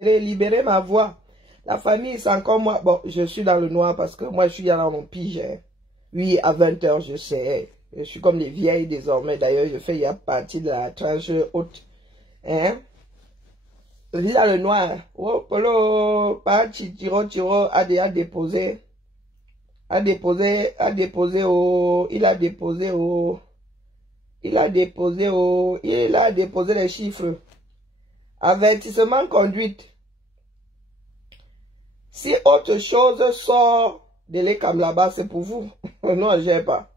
libérer ma voix. La famille, c'est encore moi. Bon, je suis dans le noir parce que moi, je suis dans mon pige. Hein. Oui, à 20 h, je sais. Je suis comme les vieilles désormais. D'ailleurs, je fais partie de la tranche haute. Hein? Je suis dans le noir. Oh, Polo, pas Tiro, a déposé. Il a déposé les chiffres. Avertissement conduite. Si autre chose sort de l'ECAM là-bas, c'est pour vous. Non, j'ai pas.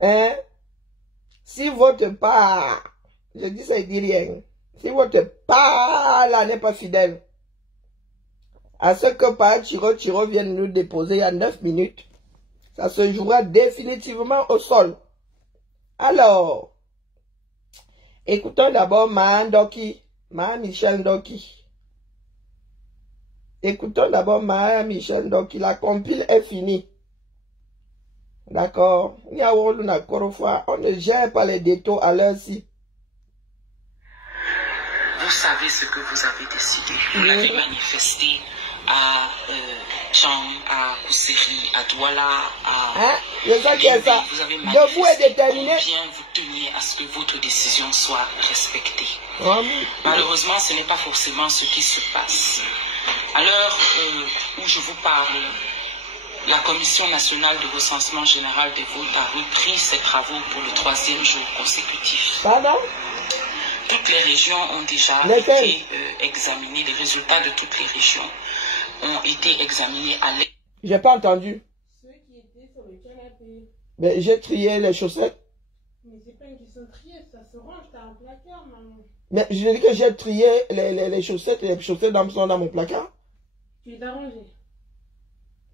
Hein? Si votre part, je dis ça, il dit rien. Si votre part là n'est pas fidèle à ce que par Tiro vienne nous déposer il y a 9 minutes, ça se jouera définitivement au sol. Alors, écoutons d'abord Michel Ndoki. Écoutons d'abord Michel Ndoki. La compile est finie. D'accord? On ne gère pas les détours à l'heure-ci. Vous savez ce que vous avez décidé. Vous l'avez manifesté à Chang, à Kousseri, à Douala, à... Je sais que ça. Vous avez Debout et déterminé. Combien vous teniez à ce que votre décision soit respectée. Malheureusement, ce n'est pas forcément ce qui se passe. À l'heure où je vous parle, la Commission nationale de recensement général des votes a repris ses travaux pour le 3e jour consécutif. Pardon? Toutes les régions ont déjà été examinées. Les résultats de toutes les régions ont été examinés à l'aide. J'ai pas entendu. Ceux qui étaient sur le canapé. Mais j'ai trié les chaussettes. Mais c'est pas une question de trier, ça se range, t'as un placard, maman. Mais je dis que j'ai trié les chaussettes et les chaussettes sont dans mon placard. Tu les as rangées.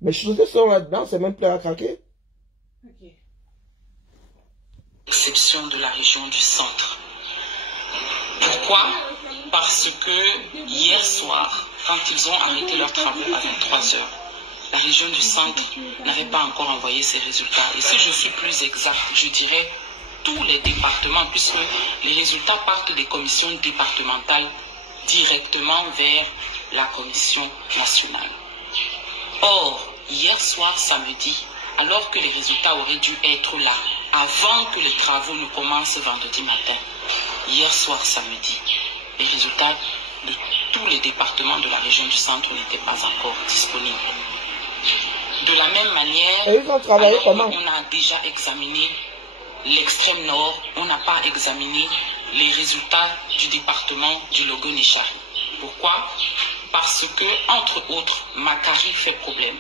Mes chaussettes sont là-dedans, c'est même plus à craquer. Ok. Exception de la région du centre. Pourquoi? Parce que hier soir, quand ils ont arrêté leurs travaux à 23 h, la région du centre n'avait pas encore envoyé ses résultats. Et si je suis plus exact, je dirais tous les départements, puisque les résultats partent des commissions départementales directement vers la commission nationale. Or, hier soir, samedi, alors que les résultats auraient dû être là, avant que les travaux ne commencent vendredi matin, hier soir, samedi, les résultats de tous les départements de la région du centre n'étaient pas encore disponibles. De la même manière, et ils ont travaillé comment? On a déjà examiné l'extrême nord, on n'a pas examiné les résultats du département du Logo-Nechari. Pourquoi? Parce que, entre autres, Makari fait problème.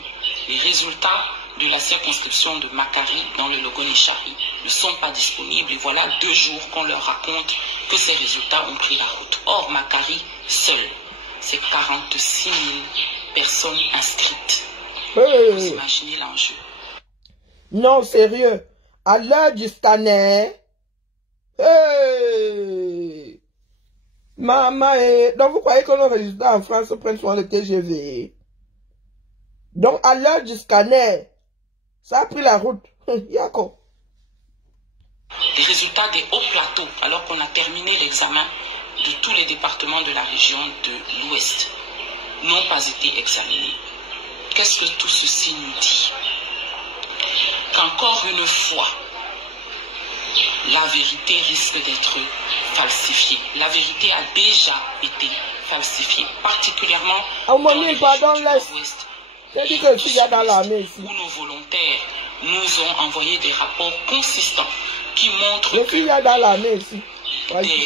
Les résultats de la circonscription de Makari dans le Logo-Nechari ne sont pas disponibles. Et voilà 2 jours qu'on leur raconte que ces résultats ont pris la route. Or, Makari seul, c'est 46 000 personnes inscrites. Vous imaginez l'enjeu? Non, sérieux. À l'heure du scanner, maman, donc vous croyez que nos résultats en France prennent soin le TGV? Donc à l'heure du scanner, ça a pris la route. Yako. Les résultats des hauts plateaux, alors qu'on a terminé l'examen de tous les départements de la région de l'Ouest, n'ont pas été examinés. Qu'est-ce que tout ceci nous dit? Qu'encore une fois, la vérité risque d'être falsifiée. La vérité a déjà été falsifiée, particulièrement dans les régions du Nord-Ouest. Où nos volontaires nous ont envoyé des rapports consistants qui montrent que des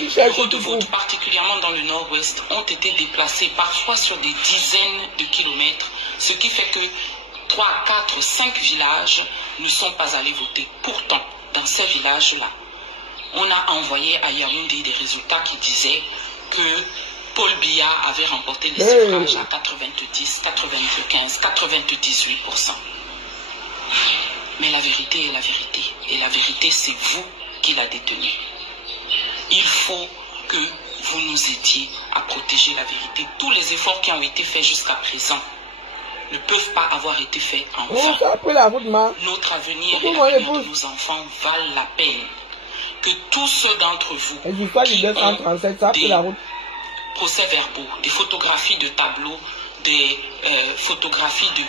bureaux de vote, particulièrement dans le Nord-Ouest, ont été déplacés parfois sur des dizaines de kilomètres, ce qui fait que 3, 4, 5 villages ne sont pas allés voter. Pourtant, dans ces villages-là, on a envoyé à Yaoundé des résultats qui disaient que Paul Biya avait remporté les suffrages à 90, 95, 98%. Mais la vérité est la vérité. Et la vérité, c'est vous qui la détenez. Il faut que vous nous aidiez à protéger la vérité. Tous les efforts qui ont été faits jusqu'à présent ne peuvent pas avoir été faits en vain. Notre avenir et l'avenir de nos enfants valent la peine. Que tous ceux d'entre vous qui procès-verbaux, des photographies de tableaux, des photographies de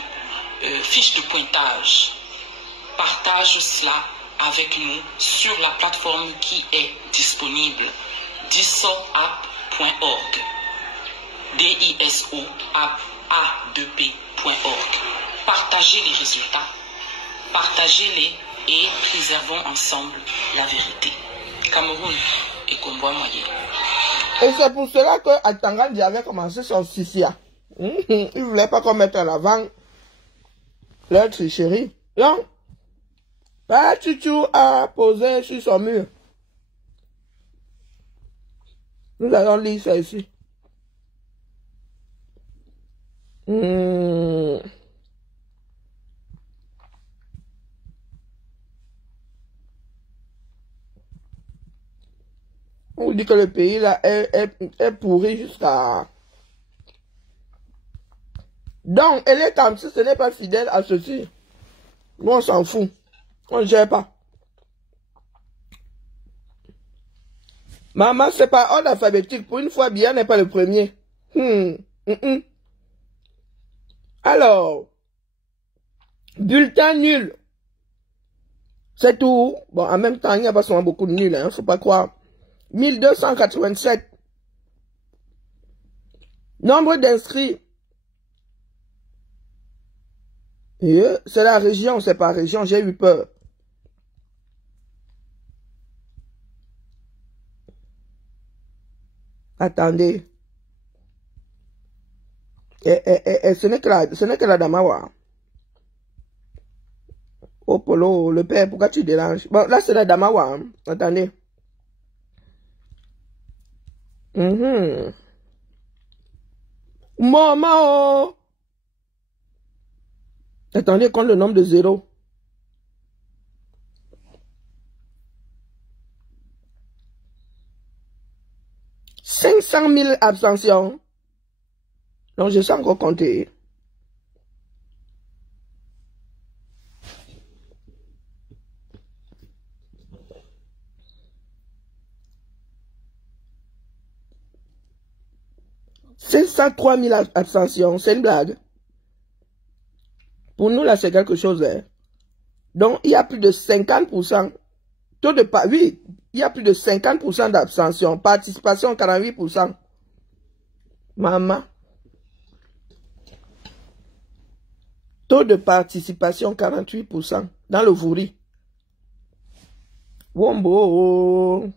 fiches de pointage. Partage cela avec nous sur la plateforme qui est disponible, disoap.org, disoap.org. Partagez les résultats, partagez-les et préservons ensemble la vérité. Cameroun et Congo moyen. Et c'est pour cela que Atangandi avait commencé son Sissia. Il ne voulait pas qu'on mette en avant leur tricherie. Non. Pas Tutu a posé sur son mur. Nous allons lire ça ici. On dit que le pays là est pourri jusqu'à... Donc, elle est comme si ce n'est pas fidèle à ceci. Nous, on s'en fout. On ne gère pas. Maman, c'est pas ordre alphabétique. Pour une fois, bien n'est pas le premier. Alors, bulletin nul. C'est tout. Bon, en même temps, il n'y a pas souvent beaucoup de nuls, hein, faut pas croire. 1287. Nombre d'inscrits. C'est la région, c'est pas région, j'ai eu peur. Attendez. Ce n'est que la Damawa. Oh Polo, le père, pourquoi tu déranges? Bon, là c'est la Damawa. Hein. Attendez. Maman. Attendez, compte le nombre de zéros. « 500 000 abstentions. » Donc, je sais encore compter. « 503 000 abstentions. » C'est une blague. Pour nous, là, c'est quelque chose. Hein. Donc, il y a plus de 50%. Taux de pas. Oui, il y a plus de 50% d'abstention. Participation, 48%. Maman. Taux de participation, 48%. Dans le Vouri. Wombo.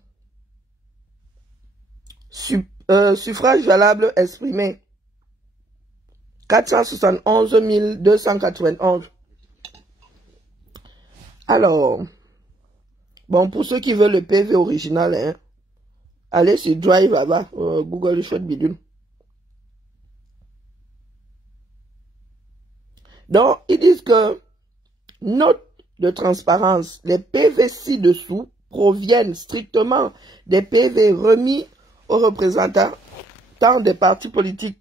Suffrage valable exprimé. 471 291. Alors, bon, pour ceux qui veulent le PV original, hein, allez sur Drive là-bas, Google le chouette bidule. Donc, ils disent que, note de transparence, les PV ci-dessous proviennent strictement des PV remis aux représentants des partis politiques,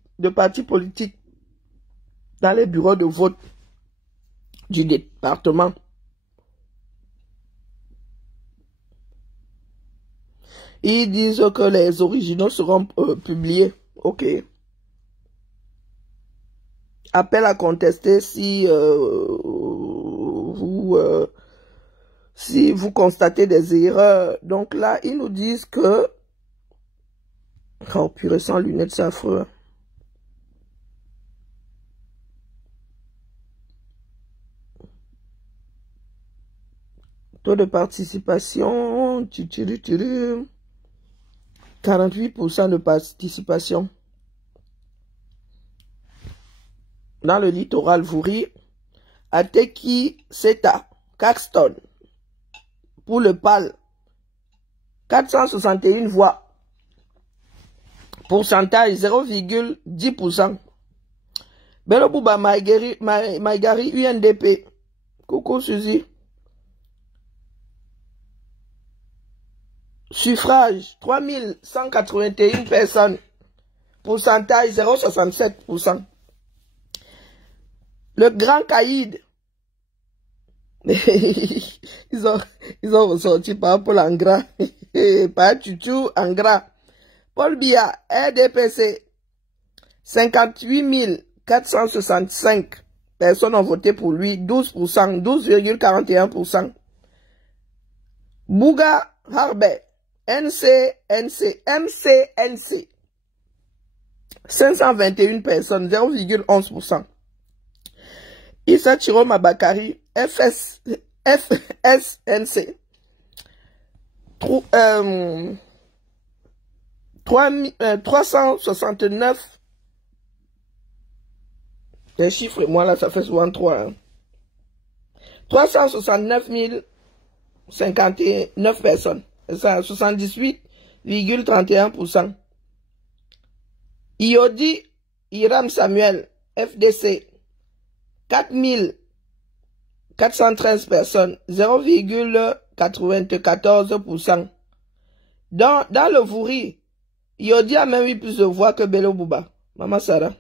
dans les bureaux de vote du département. Ils disent que les originaux seront publiés. Ok. Appel à contester si vous constatez des erreurs. Donc là, ils nous disent que... Oh purée, sans lunettes, c'est affreux. Taux de participation, 48% de participation. Dans le littoral Vouri, Ateki Seta, Caxton, pour le PAL, 461 voix. Pourcentage 0,10%. Belobouba Maïgari UNDP. Coucou Suzy. Suffrage 3181 personnes. Pourcentage 0,67%. Le Grand Caïd. ils ont ressorti par rapport à Angra. Pas Tutu, Angra. Paul Biya, RDPC, 58 465 personnes ont voté pour lui, 12%, 12,41%. Bouga Harbe, MCNC, 521 personnes, 0,11%. Issa Chiroma Bakari, FSNC, 369, les chiffres, moi là, ça fait souvent 3. Hein. 369 059 personnes. C'est ça, 78,31%. Iodi Iram Samuel, FDC, 4413 personnes, 0,94%. Dans le Vouri, Iodi a même eu plus de voix que Bello Bouba. Maman Sarah.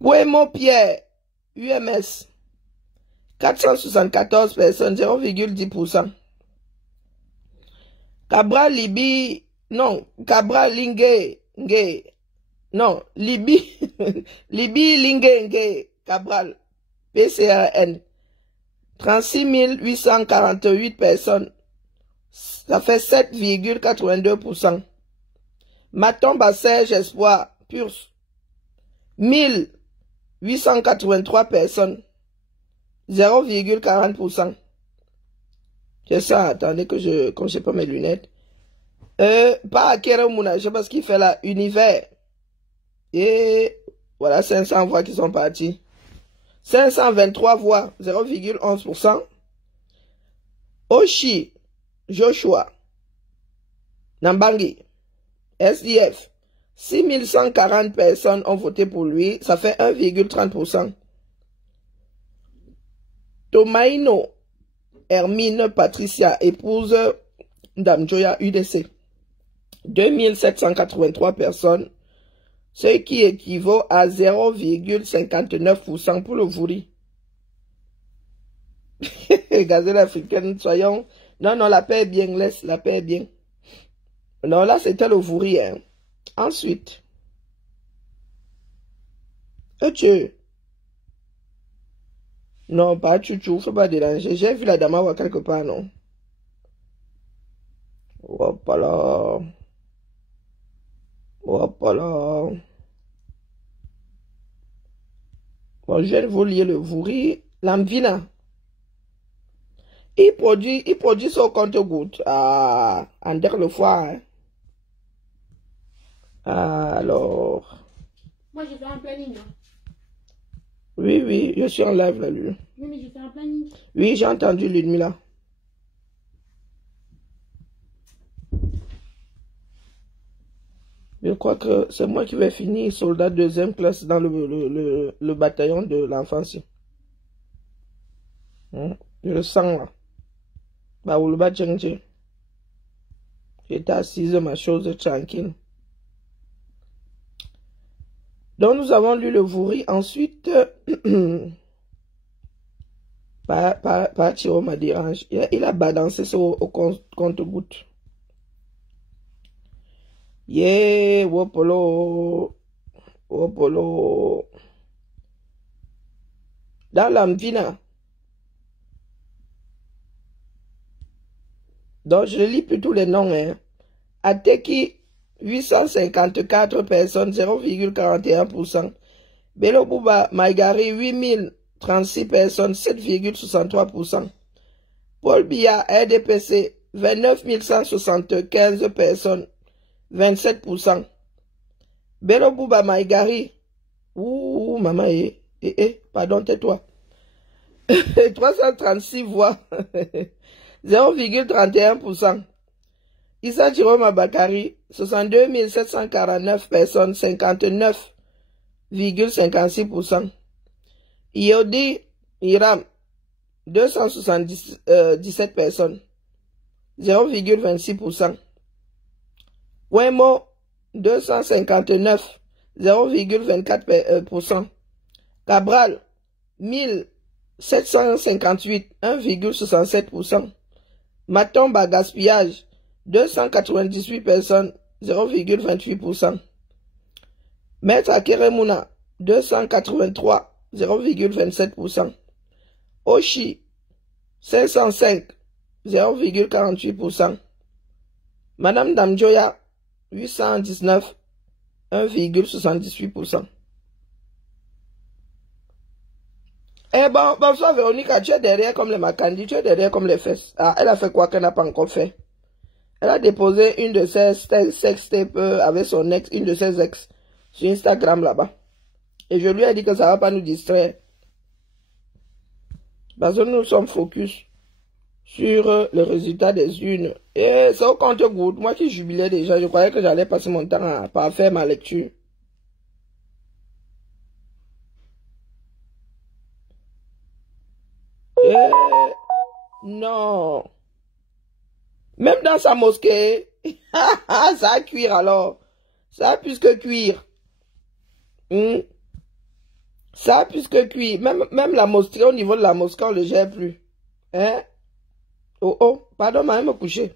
Bouemo Pierre, UMS, 474 personnes, 0,10%. Cabral Libi, non, Cabral Lingue, non, Libi, Libi Lingue, Cabral, PCRN, 36 848 personnes, ça fait 7,82%. Matomba Serge Espoir, Purs, 1883 personnes, 0,40%. C'est ça, attendez que je, quand j'ai pas mes lunettes. Pas Akere Mouna, je sais pas ce qu'il fait là, Univers. Et voilà, 500 voix qui sont parties. 523 voix, 0,11%. Oshi, Joshua, Nambangi, SDF, 6140 personnes ont voté pour lui, ça fait 1,30%. Tomaino, Hermine Patricia, épouse d'Amjoya UDC, 2783 personnes, ce qui équivaut à 0,59% pour le Vouri. Gazelle africaine, soyons... Non, non, la paix est bien, laisse, la paix est bien. Non, là, c'était le Vouri, hein. Ensuite, tu... Non, pas Chouchou, faut pas déranger. J'ai vu la dame quelque part, non? Hop là. Hop là. Bon, je vais vous lire le Vouri. Lamvina. Il produit son compte-goutte. Ah, en dire le foie. Hein. Alors. Moi, j'ai fait un planning. Hein. Oui, oui, je suis en live là, lui. Oui, mais j'ai fait un planning. Oui, j'ai entendu l'ennemi là. Je crois que c'est moi qui vais finir soldat deuxième classe dans le bataillon de l'enfance. Je le sens là. Bah, ou le bas J'étais assise, ma chose tranquille. Donc, nous avons lu le Vouri. Ensuite, pas Thiro m'a dérange. Il a balancé au compte-goutte. Yeah, wopolo. Wopolo. Dans l'Amvina. Donc, je lis plus tous les noms. Hein. Ateki, 854 personnes, 0,41%. Bello Bouba Maigari, 8036 personnes, 7,63%. Paul Biya, RDPC, 29 175 personnes, 27%. Bello Bouba Maigari, ouh, maman, pardon, tais-toi. 336 voix, 0,31%. Issa Chiroma Bakari, 62 749 personnes, 59,56%. Iodi Iram, 277 personnes, 0,26%. Wemo, 259, 0,24%. Cabral, 1758, 1,67%. Matomba Gaspillage, 298 personnes, 0,28%. Maître Akeremouna, 283, 0,27%. Oshi, 505, 0,48%. Madame Damjoya, 819, 1,78%. Eh bon, bonsoir Véronique, tu es derrière comme les Makandi, tu es derrière comme les fesses. Ah, elle a fait quoi qu'elle n'a pas encore fait? Elle a déposé une de ses sextapes avec son ex, une de ses ex, sur Instagram là-bas. Et je lui ai dit que ça ne va pas nous distraire. Parce que nous sommes focus sur le résultat des urnes. Et c'est au compte-gouttes. Moi qui jubilais déjà, je croyais que j'allais passer mon temps à pas faire ma lecture. Non. Même dans sa mosquée, ça a cuire alors. Ça a plus que cuire. Ça a plus que cuire. Même la mosquée, au niveau de la mosquée, on ne le gère plus. Hein? Oh, pardon, m'a me coucher.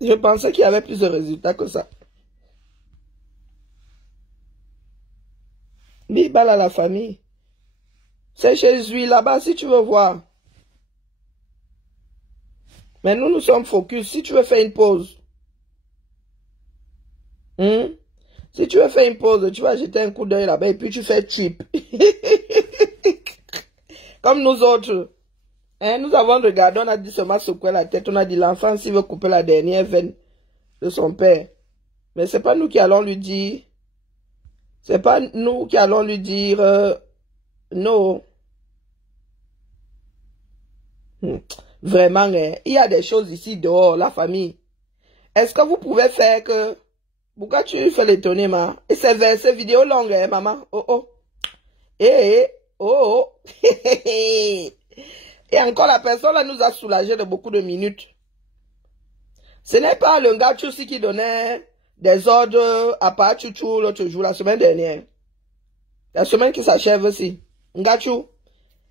Je pensais qu'il y avait plus de résultats que ça. Bibal à la famille. C'est Jésus là-bas si tu veux voir. Mais nous sommes focus. Si tu veux faire une pause. Si tu veux faire une pause, tu vas jeter un coup d'œil là-bas et puis tu fais cheap. Comme nous autres. Hein, nous avons regardé, on a dit seulement secouer la tête. On a dit l'enfant s'il veut couper la dernière veine de son père. Mais c'est pas nous qui allons lui dire. C'est pas nous qui allons lui dire non. Vraiment, hein, il y a des choses ici dehors, la famille. Est-ce que vous pouvez faire que... Pourquoi tu fais l'étonner, ma? Et ces vidéos longues, hein, maman? Oh. Oh. Et encore, la personne là nous a soulagé de beaucoup de minutes. Ce n'est pas le gars aussi qui donnait des ordres à part Chouchou l'autre jour, la semaine dernière. La semaine qui s'achève aussi. Ngachou,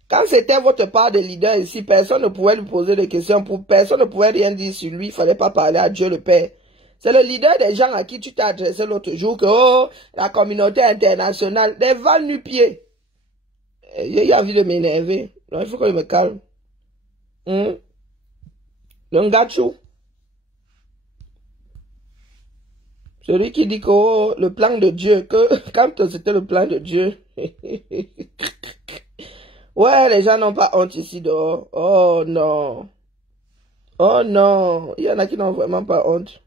quand c'était votre part de leader ici, personne ne pouvait lui poser des questions, personne ne pouvait rien dire sur lui, il ne fallait pas parler à Dieu le Père. C'est le leader des gens à qui tu t'es adressé l'autre jour que, oh, la communauté internationale, des vals nu-pieds. J'ai envie de m'énerver. Il faut que je me calme. Le Ngachou. Celui qui dit que oh, le plan de Dieu, que quand c'était le plan de Dieu. Ouais, les gens n'ont pas honte ici dehors. Oh non. Oh non. Il y en a qui n'ont vraiment pas honte.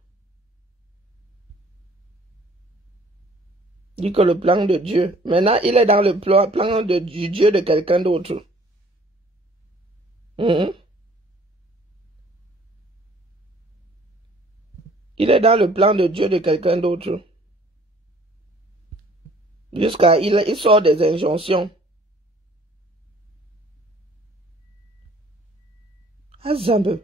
Il dit que le plan de Dieu. Maintenant, il est dans le plan du Dieu de quelqu'un d'autre. Il est dans le plan de Dieu de quelqu'un d'autre. Jusqu'à il sort des injonctions. Azambe.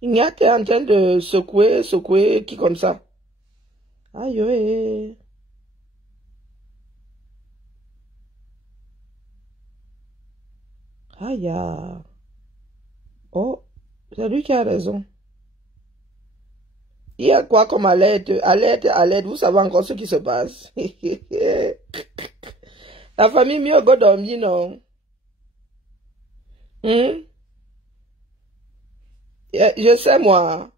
Il y a t'es en train de secouer qui comme ça. Aïe. Aïe. Oh, c'est lui qui a raison. Il y a quoi comme alerte? Alerte, vous savez encore ce qui se passe. La famille mieux go dormir, non? Je sais, moi.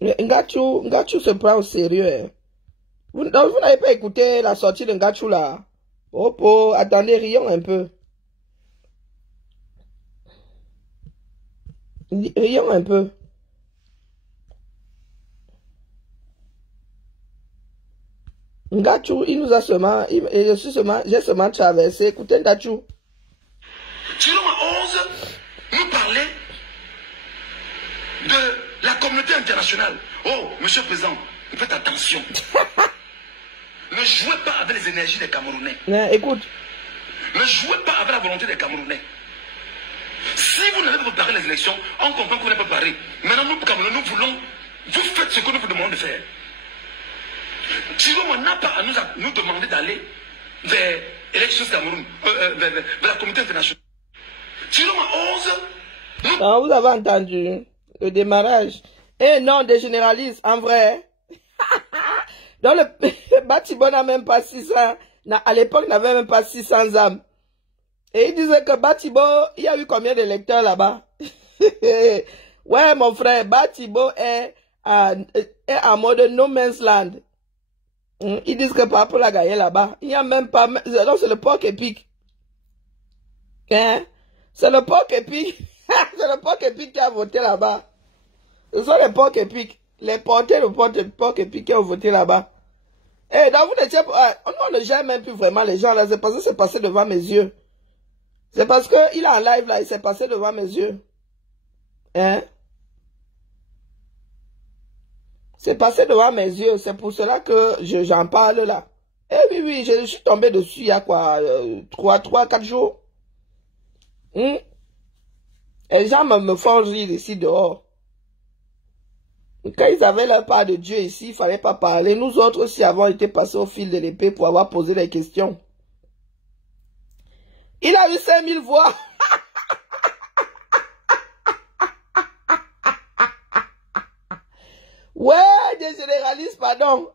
Ngachou se prend au sérieux. Hein. Vous n'avez pas écouté la sortie de Ngachou là? Oh, attendez, rions un peu. Rions un peu. Ngachou, il nous a seulement, j'ai seulement traversé. Écoutez Ngachou. Tiroma 11 nous parlait de la communauté internationale. Oh, monsieur le président, faites attention. Ne jouez pas avec les énergies des Camerounais. Écoute. Ne jouez pas avec la volonté des Camerounais. Si vous n'avez pas préparé les élections, on comprend que vous n'avez pas préparé. Maintenant, nous, Camerounais, nous voulons, vous faites ce que nous vous demandons de faire. Tiroma n'a pas à nous demander d'aller vers Elections Cameroun, vers la communauté internationale. Tirons à 11. Non, vous avez entendu le démarrage. Et non, des généralistes, en vrai. Donc le Batibo n'a même pas 600. À l'époque, n'avait même pas 600 âmes. Et il disait que Batibo, il y a eu combien d'électeurs là-bas? Ouais, mon frère, Batibo est en mode no man's land. Ils disent que Papo l'a gagné là-bas. Il n'y a même pas... Non, c'est le porc épique. Hein? C'est le porc épique. C'est le porc épique qui a voté là-bas. Ce sont les porcs épiques. Les porteurs de porc épique qui ont voté là-bas. Et donc vous n'étiez pas... On ne gère même plus vraiment les gens là. C'est parce que c'est passé devant mes yeux. C'est parce qu'il est en live là. Il s'est passé devant mes yeux. Hein? C'est passé devant mes yeux. C'est pour cela que j'en parle là. Eh oui, oui, je suis tombé dessus il y a quoi? 3-4 jours. Et les gens me font rire ici dehors. Quand ils avaient leur part de Dieu ici, il ne fallait pas parler. Nous autres aussi avons été passés au fil de l'épée pour avoir posé des questions. Il a eu 5000 voix. Ouais, des généralistes, pardon.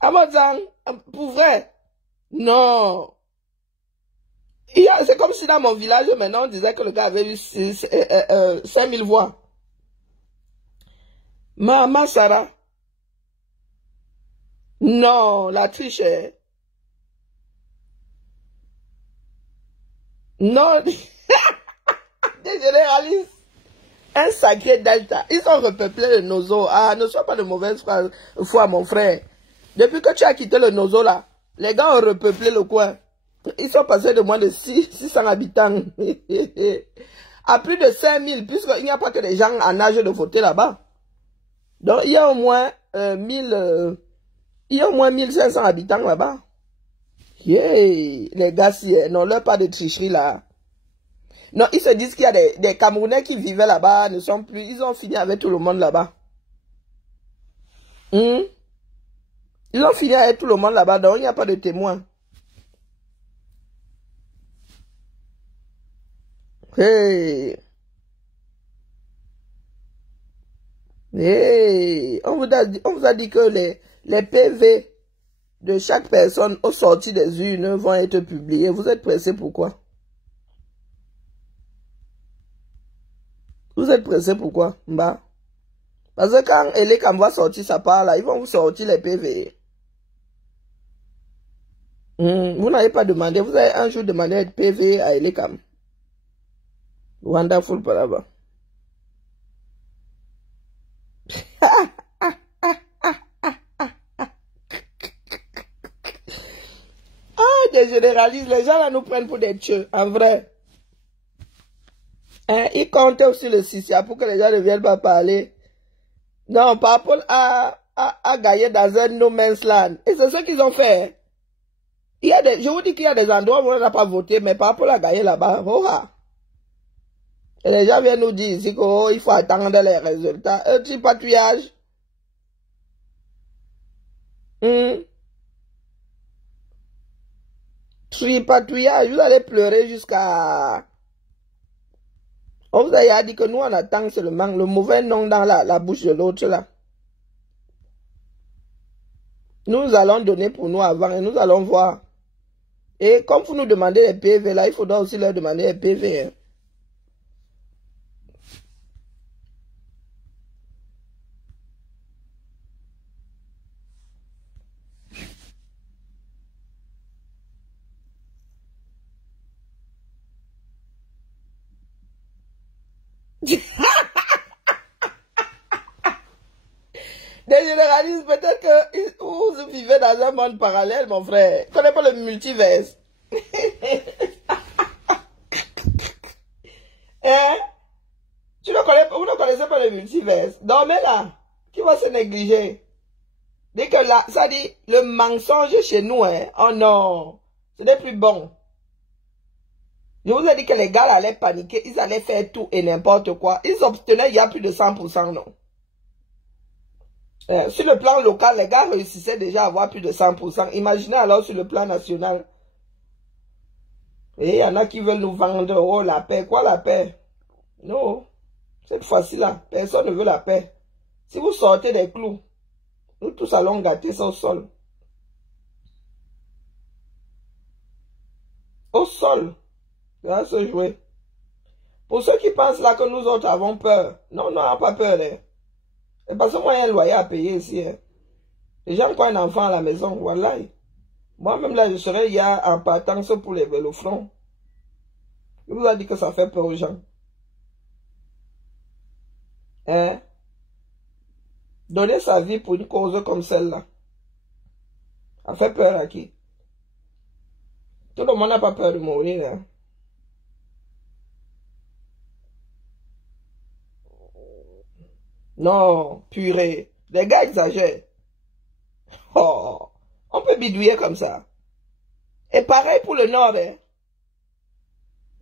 Amazon, pour vrai. Non. C'est comme si dans mon village, maintenant, on disait que le gars avait eu 5000 voix. Maman Sarah. Non, la triche est... Non. Des généralistes. Un sacré delta. Ils ont repeuplé le Nozo. Ah, ne sois pas de mauvaise foi, mon frère. Depuis que tu as quitté le Nozo là, les gars ont repeuplé le coin. Ils sont passés de moins de 600 habitants. À plus de 5000, puisqu'il n'y a pas que des gens en âge de voter là-bas. Donc, il y a au moins 1500 habitants là-bas. Yeah. Les gars, non, leur pas de tricherie là. Non, ils se disent qu'il y a des Camerounais qui vivaient là-bas, ne sont plus, ils ont fini avec tout le monde là-bas. Ils ont fini avec tout le monde là-bas, donc il n'y a pas de témoins. Hey. Hey. On vous a dit que les PV de chaque personne au sorti des urnes vont être publiés. Vous êtes pressés pourquoi? Vous êtes pressés pourquoi? Bah. Parce que quand Elekam va sortir sa part là, ils vont vous sortir les PV. Vous n'avez pas demandé, vous avez un jour demandé être PV à Elekam. Wonderful par là-bas. Ah, des généralistes, les gens là nous prennent pour des dieux, en vrai. Hein, ils comptaient aussi le Sissia pour que les gens ne viennent pas parler. Non, Papo a gagné dans un no man's land. Et c'est ce qu'ils ont fait. Je vous dis qu'il y a des endroits où on n'a pas voté, mais Papo a gagné là-bas. Et les gens viennent nous dire ici qu'il faut attendre les résultats. Un petit patouillage. Tripatouillage, vous allez pleurer jusqu'à... On vous a dit que nous on attend seulement le mauvais nom dans la bouche de l'autre là. Nous allons donner pour nous avant et nous allons voir. Et comme vous nous demandez les PV là, il faudra aussi leur demander les PV. Hein. Des généralistes, peut-être que vous vivez dans un monde parallèle, mon frère. Tu connais pas le multiverse. Hein? Vous ne connaissez pas le multiverse. Dormez là. Qui va se négliger? Dès que là, ça dit, le mensonge chez nous, hein. Oh non. Ce n'est plus bon. Je vous ai dit que les gars allaient paniquer. Ils allaient faire tout et n'importe quoi. Ils obtenaient il y a plus de 100%, non? Sur le plan local, les gars réussissaient déjà à avoir plus de 100%. Imaginez alors sur le plan national. Et il y en a qui veulent nous vendre, oh la paix, quoi la paix? Non, cette fois-ci-là, personne ne veut la paix. Si vous sortez des clous, nous tous allons gâter ça au sol. Au sol, ça va se jouer. Pour ceux qui pensent là que nous autres avons peur, non, non, pas peur. Hein. Et parce que moi, il y a un loyer à payer ici. Hein. Les gens ont un enfant à la maison, voilà. Moi-même là, je serais hier en partance pour lever le front. Je vous ai dit que ça fait peur aux gens. Hein? Donner sa vie pour une cause comme celle-là. Ça fait peur à qui? Tout le monde n'a pas peur de mourir. Hein? Non, purée. Les gars exagèrent. Oh, on peut bidouiller comme ça. Et pareil pour le Nord. Hein.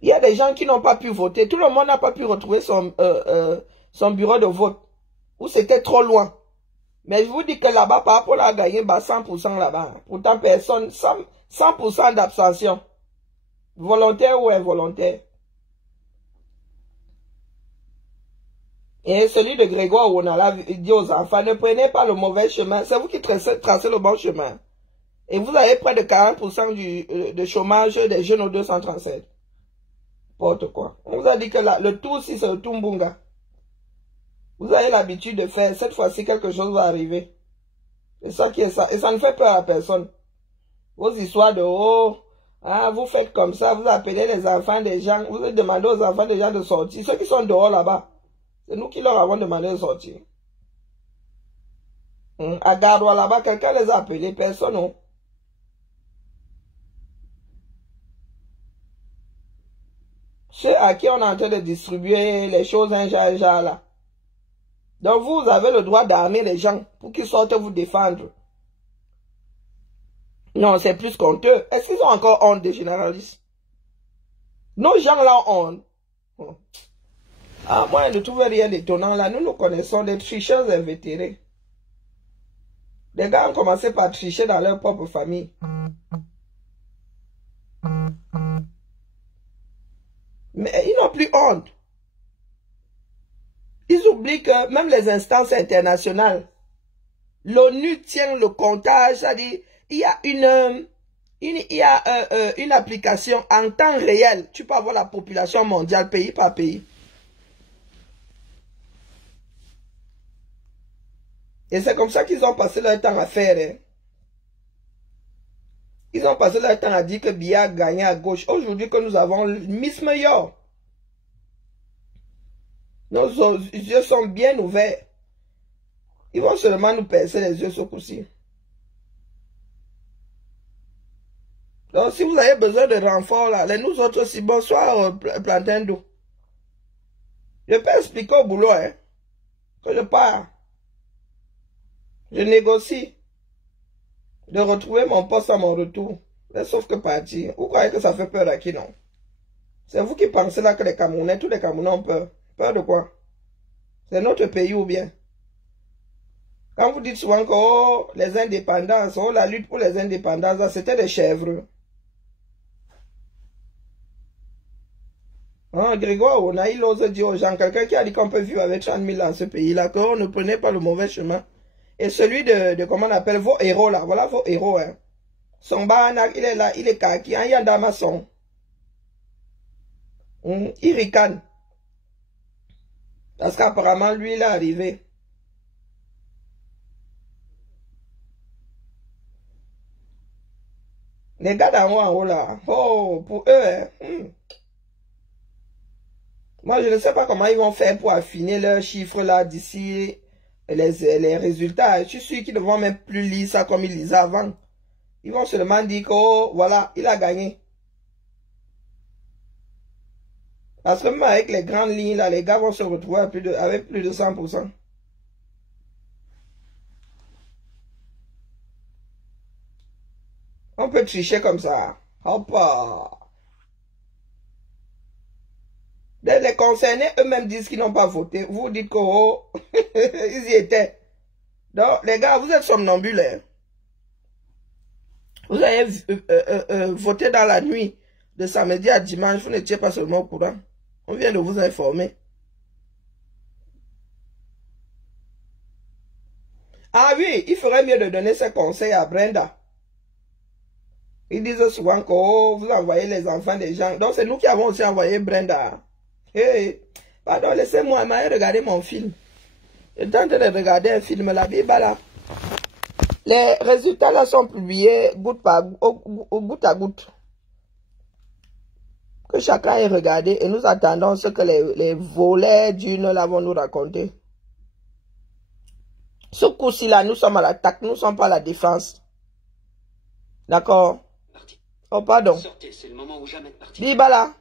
Il y a des gens qui n'ont pas pu voter. Tout le monde n'a pas pu retrouver son bureau de vote. Ou c'était trop loin. Mais je vous dis que là-bas, par rapport à gagner 100% là-bas. Pourtant, personne, 100% d'abstention. Volontaire ou involontaire. Et celui de Grégoire Ouonala dit aux enfants, ne prenez pas le mauvais chemin. C'est vous qui tracez le bon chemin. Et vous avez près de 40% de chômage des jeunes au 237. N'importe quoi. On vous a dit que là, le tout si c'est le Tumbunga. Vous avez l'habitude de faire, cette fois-ci quelque chose va arriver. C'est ça qui est ça. Et ça ne fait peur à personne. Vos histoires de oh, ah, vous faites comme ça, vous appelez les enfants des gens, vous demandez aux enfants des gens de sortir. Ceux qui sont dehors là-bas, c'est nous qui leur avons demandé de sortir. À Garoua là-bas, quelqu'un les a appelés, personne non. Ceux à qui on est en train de distribuer les choses un genre là. Donc vous avez le droit d'armer les gens pour qu'ils sortent vous défendre. Non, c'est plus qu'honteux. Est-ce qu'ils ont encore honte des généralistes? Nos gens là ont honte. Ah, moi, je ne trouve rien d'étonnant là. Nous nous connaissons des tricheurs invétérés. Les gars ont commencé par tricher dans leur propre famille. Mais ils n'ont plus honte. Ils oublient que même les instances internationales, l'ONU tient le comptage, c'est-à-dire, il y a une application en temps réel. Tu peux avoir la population mondiale pays par pays. Et c'est comme ça qu'ils ont passé leur temps à faire. Hein. Ils ont passé leur temps à dire que Biya a gagné à gauche. Aujourd'hui que nous avons Miss Mayor. Nos yeux sont bien ouverts. Ils vont seulement nous percer les yeux ce coup-ci. Donc si vous avez besoin de renfort là, nous autres aussi, bonsoir plantain d'eau. Je peux expliquer au boulot hein, que je pars. Je négocie de retrouver mon poste à mon retour. Mais sauf que partir. Vous croyez que ça fait peur à qui non? C'est vous qui pensez là que les Camerounais, tous les Camerounais ont peur. Peur de quoi? C'est notre pays ou bien? Quand vous dites souvent que oh, les indépendances, oh, la lutte pour les indépendances, c'était des chèvres. Hein, Grégoire, on a eu l'ose dire aux gens, quelqu'un qui a dit qu'on peut vivre avec 30 000 dans ce pays-là, qu'on ne prenait pas le mauvais chemin. Et celui de comment on appelle, vos héros là, voilà vos héros. Hein. Son banac, il est là, il est kaki, il y a un damasson. Il ricane. Parce qu'apparemment, lui, il est arrivé. Les gars d'en haut, en haut là, oh, pour eux, hein. Moi, je ne sais pas comment ils vont faire pour affiner leurs chiffres là d'ici les résultats. Je suis sûr qu'ils ne vont même plus lire ça comme ils lisaient avant. Ils vont seulement dire que, oh, voilà, il a gagné. Parce que même avec les grandes lignes là, les gars vont se retrouver avec plus de 100%. On peut tricher comme ça. Hop. Les concernés eux-mêmes disent qu'ils n'ont pas voté. Vous dites que oh, ils y étaient. Donc, les gars, vous êtes somnambules. Hein? Vous avez voté dans la nuit de samedi à dimanche. Vous n'étiez pas seulement au courant. On vient de vous informer. Ah oui, il ferait mieux de donner ces conseils à Brenda. Ils disent souvent que oh, vous envoyez les enfants des gens. Donc, c'est nous qui avons aussi envoyé Brenda. Hey, pardon, laissez-moi regarder mon film. Je suis en train de regarder un film, la Bible là. Les résultats là sont publiés goutte à goutte. Que chacun ait regardé et nous attendons ce que les volets d'une là vont nous raconter. Ce coup-ci là, nous sommes à l'attaque, nous ne sommes pas à la défense. D'accord? Oh, pardon. Sortez, c'est le moment ou jamais de partir. Bibala.